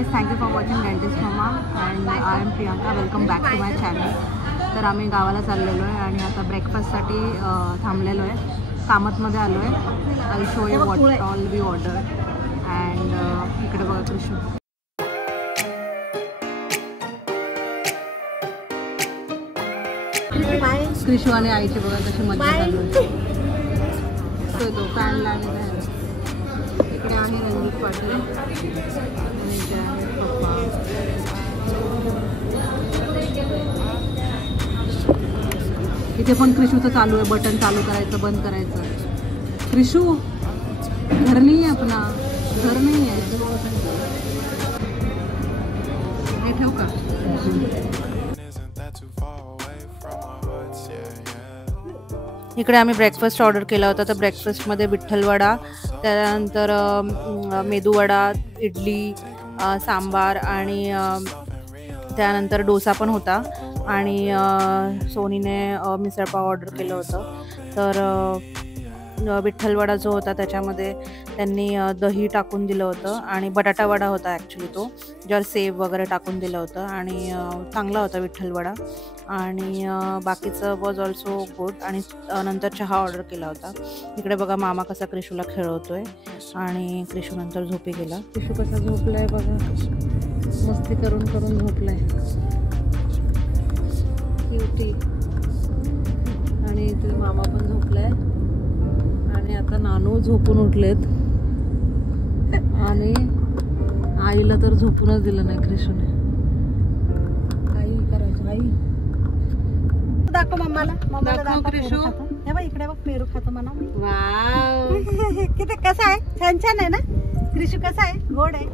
guys, thank you for watching Dentist Mama and I am Priyanka. Welcome back to my channel. तर आम्ही गावाला चाललेलो आहे आणि आता ब्रेकफास्टसाठी थांबलेलो आहे. कामतमध्ये आलो आहे. I show you what all we order and इकडे बघा कृष्ण. कृष्ण आणि आईची बघा कशी मजा चालू आहे. तो फॅन लागला आहे. इकडे आहे रणजित पाटील आणि पप्पा. इथे पण कृषूचं चालू आहे. बटन चालू करायचं बंद करायचं. कृषू घर नाही आहे अपना, घर नाही आहे. हे ठेव का. इकडे आम्ही ब्रेकफास्ट ऑर्डर केला होता. तर ब्रेकफास्टमध्ये विठ्ठलवडा, त्यानंतर मेदूवडा, इडली, सांबार आणि त्यानंतर डोसा पण होता. आणि सोनीने मिसळपाव ऑर्डर केलं होतं. तर विठ्ठलवडा जो होता त्याच्यामध्ये त्यांनी दही टाकून दिलं होतं आणि बटाटा वडा होता ॲक्च्युली तो, ज्यावर सेव वगैरे टाकून दिलं होतं आणि चांगला होता विठ्ठलवडा. आणि बाकीचं वॉज ऑल्सो गुड. आणि नंतर चहा ऑर्डर केला होता. इकडे बघा मामा कसा कृषूला खेळवतोय आणि कृषू नंतर झोपी गेला. कृषू कसा झोपलाय बघा, मस्ती करून करून झोपलाय. क्यूटी. आणि इथे मामा पण झोपलाय आणि आता नानू झोपून उठलेत आणि आईला तर झोपूनच दिलं नाही कृष्णने. काही करायचं आई. दाखव मम्माला. दाखव कृषू. हे बघ इकडे बघ पेरू खातो म्हणा. वाव किती कसा आहे. छान छान आहे ना कृषू. कसा आहे. गोड आहे.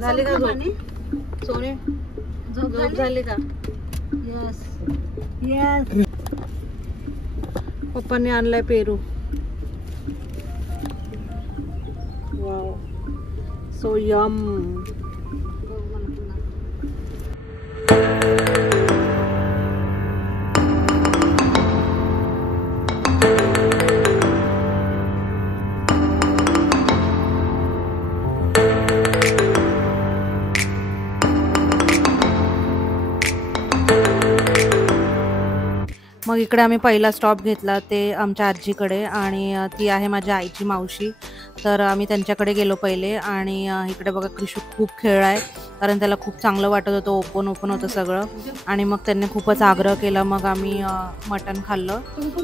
झाली का झोप. सोने झोप झाली का. Yes yes. पप्पाने आणलाय पेरू. Wow so M. मग इकडे आम्ही पहिला स्टॉप घेतला ते आमच्या आजीकडे आणि ती आहे माझ्या आईची मावशी. तर आम्ही त्यांच्याकडे गेलो पहिले. आणि इकडे बघा कृषू खूप खेळलाय कारण त्याला खूप चांगलं वाटत होतं. ओपन ओपन होतं सगळं. आणि मग त्यांनी खूपच आग्रह केला. मग आम्ही मटण खाल्लं.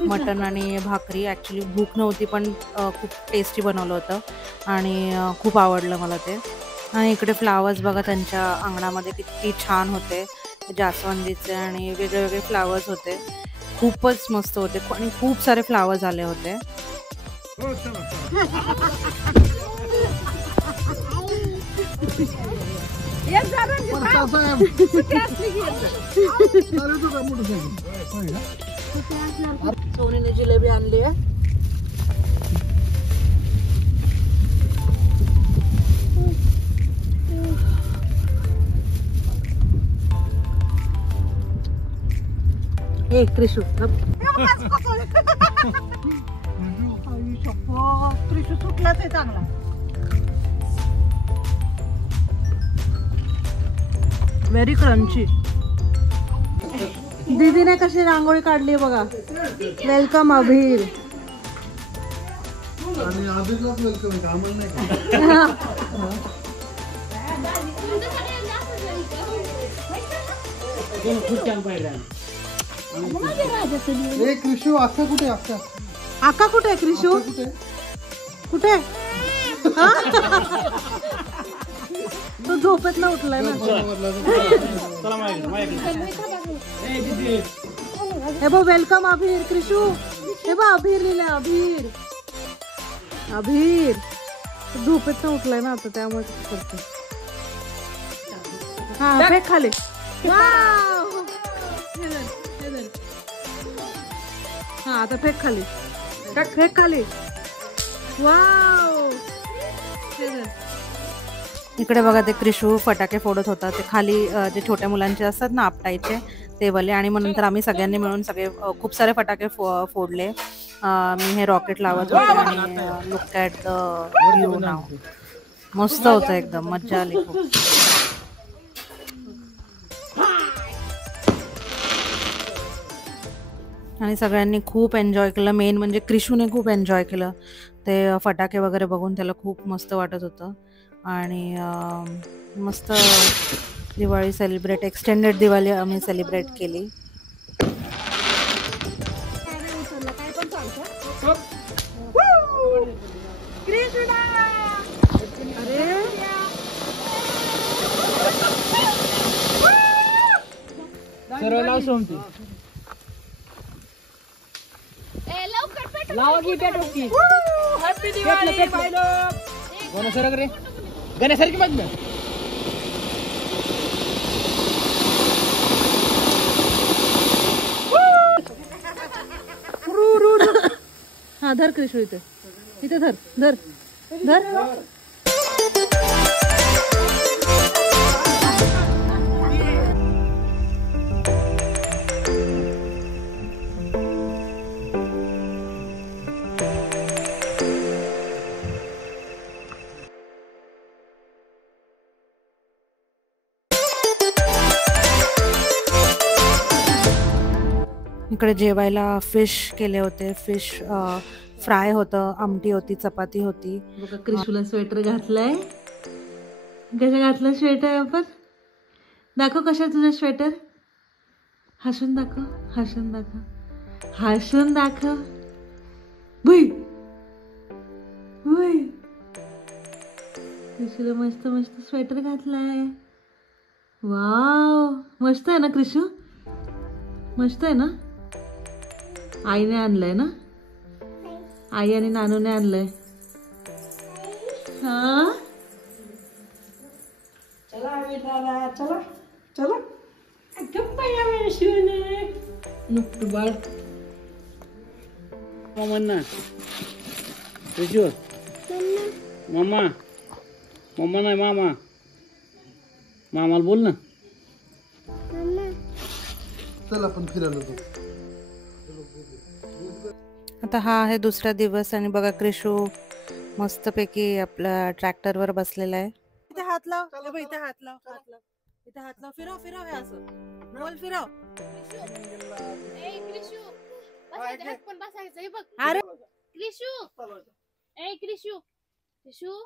मटण आणि भाकरी. ॲक्च्युली भूक नव्हती पण खूप टेस्टी बनवलं होतं आणि खूप आवडलं मला ते. आणि इकडे फ्लावर्स बघा त्यांच्या अंगणामध्ये किती छान होते. जास्वंदीचे आणि वेगळे वेगळे फ्लावर्स होते. खूपच मस्त होते आणि खूप सारे फ्लावर्स आले होते. सोनीने जिलेबी आणली आहे. एक कृषू. कृषू सुटलाच आहे चांगला. Very crunchy. दीदीने कशी रांगोळी काढली बघा. वेलकम अभीर. कृषू आका कुठे. आका कुठे. कृषू कुठे. तो झोपेत ना उठलाय ना. हे बघ वेलकम अभीर. कृषू हे बघ अभीर लिहिलंय. अभीर अभीर झोपेत ना उठलाय ना आता त्यामुळे करतो. हा फेक खाली. हा आता फेक खाली. फेक खाली. वाव. इकडे बघा ते कृषू फटाके फोडत होता. ते खाली जे छोट्या मुलांचे असतात ना आपटायचे ते वाले. आणि मग नंतर आम्ही सगळ्यांनी मिळून खूप सारे फटाके फोडले. मी हे रॉकेट लावत होते आणि लुक ॲट द व्ह्यू नाव. मस्त होतं एकदम, मज्जा आली खूप. आणि सगळ्यांनी खूप एन्जॉय केलं. मेन म्हणजे क्रिशूने खूप एन्जॉय केलं. ते फटाके वगैरे बघून त्याला खूप मस्त वाटत होतं. आणि मस्त दिवाळी सेलिब्रेट, एक्सटेंडेड दिवाळी आम्ही सेलिब्रेट केली. गण्यासारखी मग हा धर क्रिशू, इथे इथे धर धर धर. इकडे जेवायला फिश केले होते. फिश फ्राय होतं, आमटी होती, चपाती होती. बघा क्रिशूला स्वेटर घातलाय. कसं घातलं स्वेटर आपण? दाखव कशा तुझं स्वेटर. हसून दाखव, हसून दाखव, हसून दाखव. भुई भुई. क्रिशूला मस्त मस्त स्वेटर घातलाय. वाव, मस्त आहे ना क्रिशू, मस्त आहे ना. आईने आणलंय ना, आई आणि नानूने आणलंय. हा चला चला चला. नुकतू बाळ मम्मा क्रिशू, मम्मा मम्मा नाही मामा, मामाला बोल ना. चल आपण फिरायला जाऊ. आता हा आहे दुसरा दिवस आणि बघा क्रिशू मस्तपैकी आपल्या ट्रॅक्टरवर बसलेला आहे. इथे हात लाव, इथे हात लाव, हात लाव, इथे हात लाव. फिरव फिरव, हे असं बोल, फिरव. अरे क्रिशू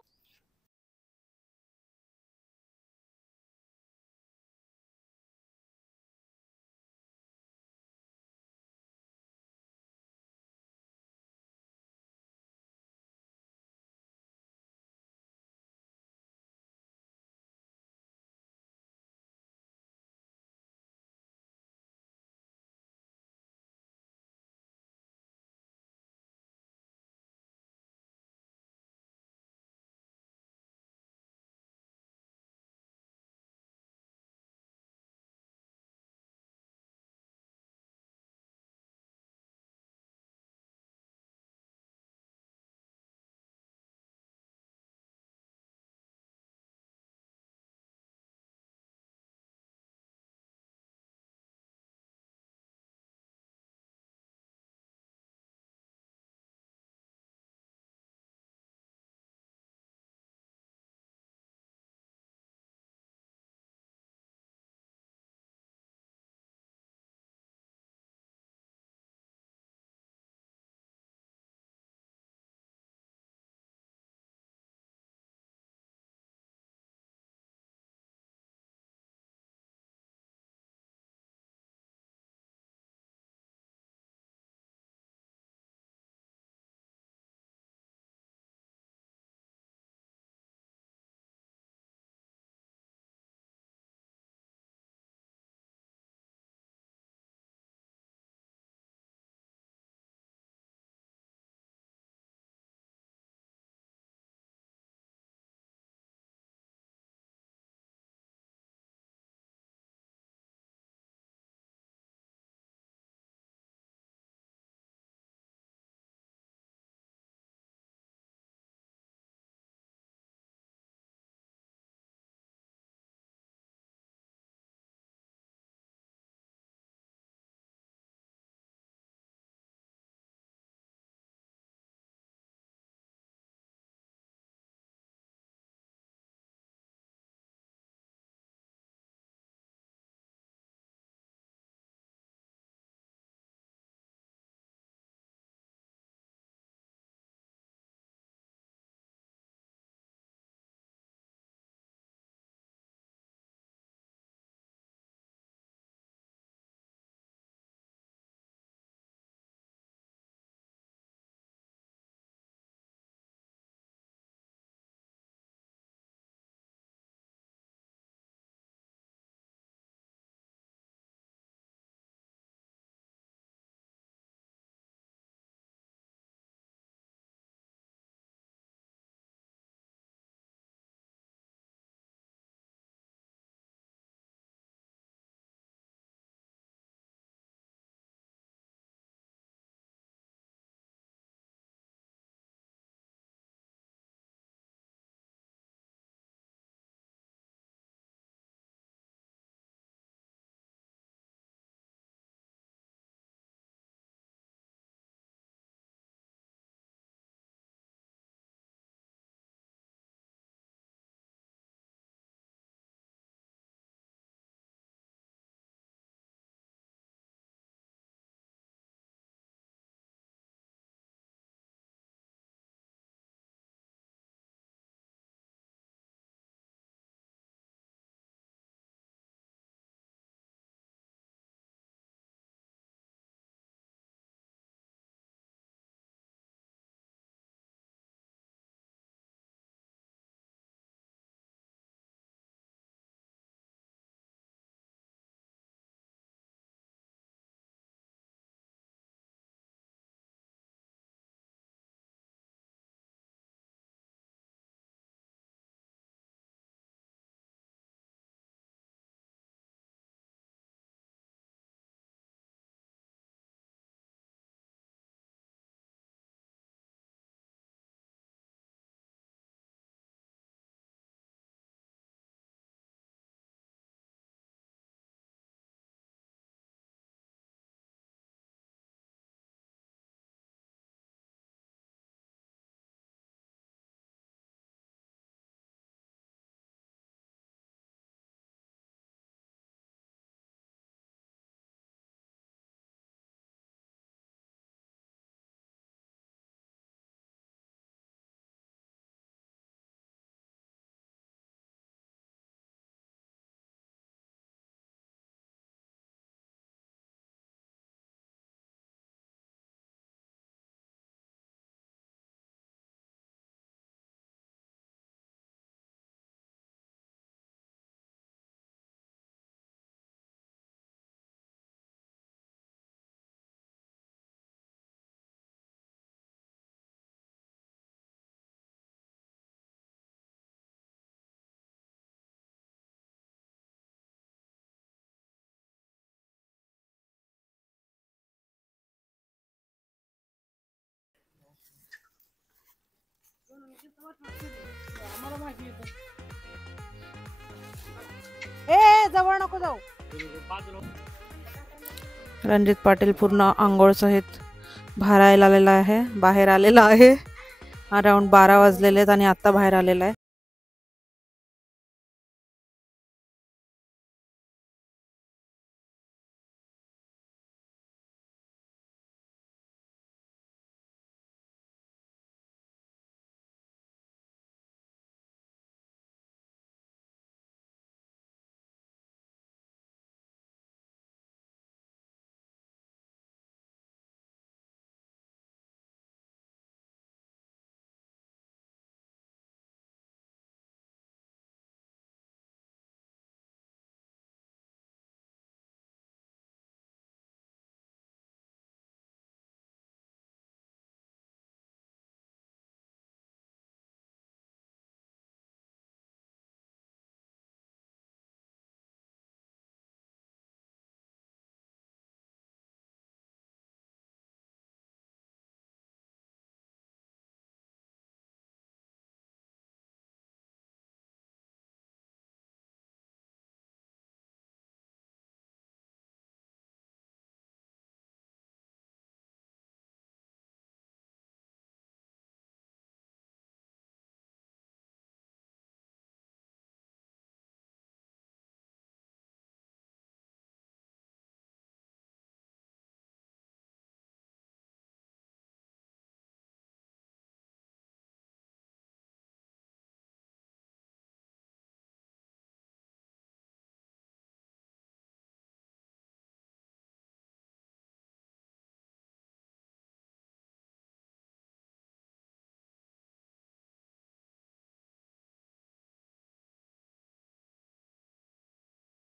आम्हाला माहिती येतं. ए जवळ नको जाऊ. रणजित पाटील पूर्ण आंघोळ सहित बाहेर आलेला आहे. अराउंड 12 वाजलेले आहेत आणि आता बाहेर आलेला आहे.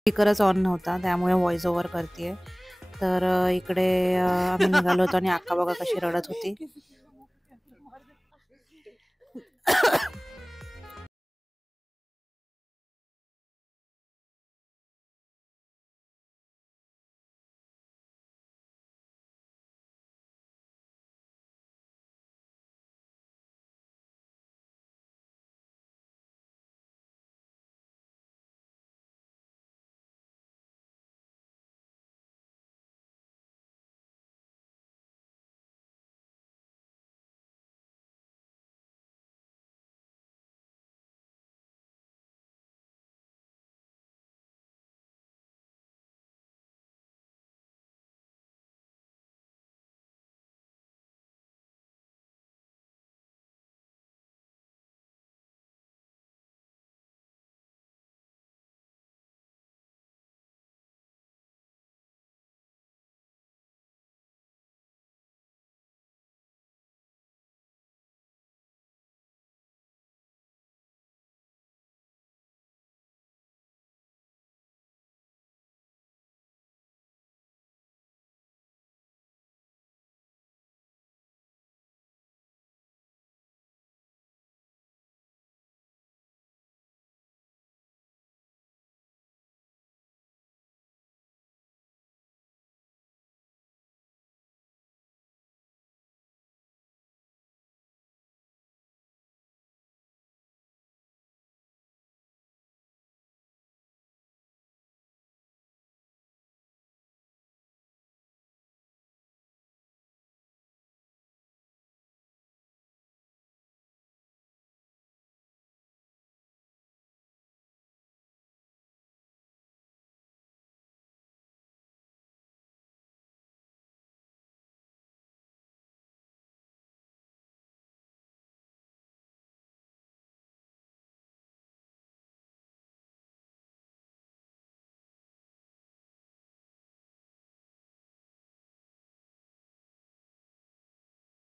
स्पीकरच ऑन नव्हता त्यामुळे व्हॉइस ओव्हर करतेय. तर इकडे आम्ही निघालो होतो आणि अक्का बघा कशी रडत होती.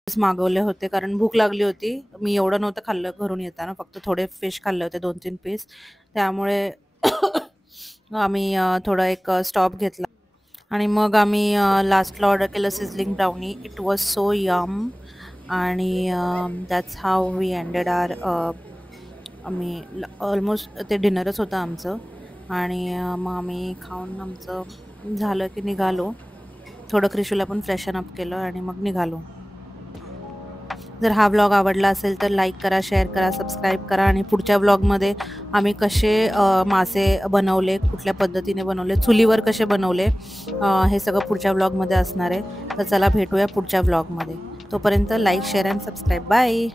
मागवले होते कारण भूक लागली होती. मी एवढं नव्हतं खाल्लं घरून येताना, फक्त थोडे फिश खाल्ले होते 2-3 पीस. त्यामुळे आम्ही थोडा एक स्टॉप घेतला आणि मग आम्ही लास्टला ऑर्डर केलं sizzling brownie. It was so yum आणि that's how we ended our आम्ही ऑलमोस्ट ते डिनरच होतं आमचं आणि मग आम्ही खाऊन आमचं झालं की निघालो. थोडं क्रिशूला पण फ्रेशन अप केलं आणि मग निघालो. जर हा व्लॉग आवडला असेल तर लाईक करा, शेअर करा, सबस्क्राईब करा आणि पुढच्या व्लॉगमध्ये आम्ही कसे मासे बनवले, कुठल्या पद्धतीने बनवले, चुलीवर कसे बनवले, हे सगळं पुढच्या व्लॉगमध्ये असणार आहे. तर चला भेटूया पुढच्या व्लॉगमध्ये. तोपर्यंत like, share and subscribe. Bye.